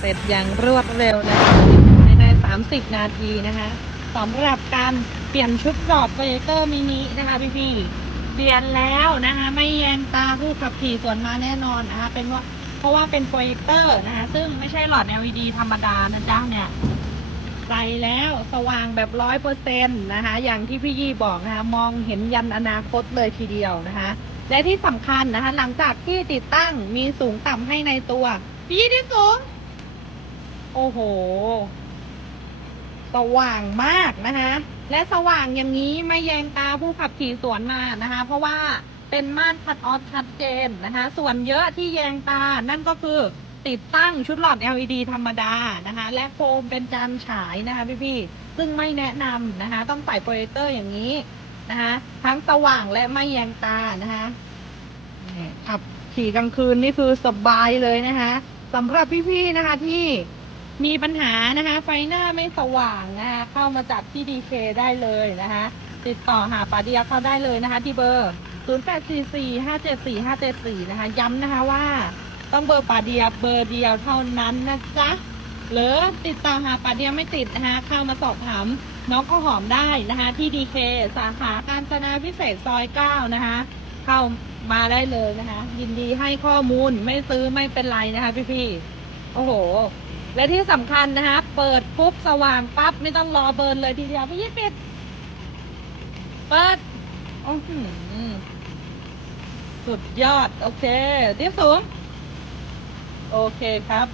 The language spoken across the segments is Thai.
เสร็จอย่างรวดเร็วนะคะภายใน 30 นาทีนะคะสำหรับการเปลี่ยนชุดกรอบโปรเจคเตอร์มินินะคะพี่พี่ๆเปลี่ยนแล้วนะคะไม่แยงตาผู้ขับขี่ส่วนมาแน่นอนนะคะเป็นว่าเพราะว่าเป็นโปรเจคเตอร์นะคะซึ่งไม่ใช่หลอด LED ธรรมดานะจ๊ะเนี่ยใส่แล้วสว่างแบบร้อยเปอร์เซ็นต์นะคะ อย่างที่พี่ยี่บอกนะคะมองเห็นยันอนาคตเลยทีเดียวนะคะ และที่สำคัญนะคะ หลังจากที่ติดตั้งมีสูงต่ำให้ในตัว พี่ยี่ที่สูง โอ้โห สว่างมากนะคะ และสว่างอย่างนี้ไม่แยงตาผู้ขับขี่สวนมานะคะ เพราะว่าเป็นม่านคัดออฟชัดเจนนะคะ ส่วนเยอะที่แยงตานั่นก็คือติดตั้งชุดหลอด LED ธรรมดานะคะ และโฟมเป็นจานฉายนะคะพี่ๆ ซึ่งไม่แนะนำนะคะ ต้องใส่โปรเจคเตอร์อย่างนี้นะคะ ทั้งสว่างและไม่แยงตานะคะขับขี่กลางคืนนี่คือสบายเลยนะคะสำหรับพี่ๆนะคะที่ มีปัญหานะคะ ไฟหน้าไม่สว่างนะคะเข้ามาจับที่ดีเคได้เลยนะคะ ติดต่อหาปาเดียเข้าได้เลยนะคะ ที่เบอร์ 0844574574 นะคะ ย้ำนะคะว่า ต้องเบอร์ปาเดียเบอร์เดียวเท่านั้นนะจ๊ะหรือติดต่อหาปาเดียไม่ติดนะคะเข้ามาสอบถามน้องข้าวหอมได้นะคะ ที่ดีเคสาขาการจนาพิเศษซอย9นะคะ เข้ามาได้เลยนะคะ ยินดีให้ข้อมูลไม่ซื้อไม่เป็นไรนะคะพี่ๆโอ้โห และที่สำคัญนะคะ เปิดปุ๊บสว่างปั๊บไม่ต้องรอเบิร์นเลยทีเดียวพี่ยิดปิดเปิดอ้โหสุดยอด โอเคเทียบสูงโอเคครับ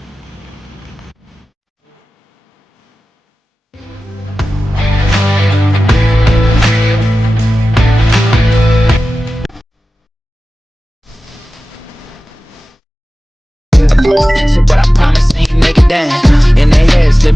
dance in their heads to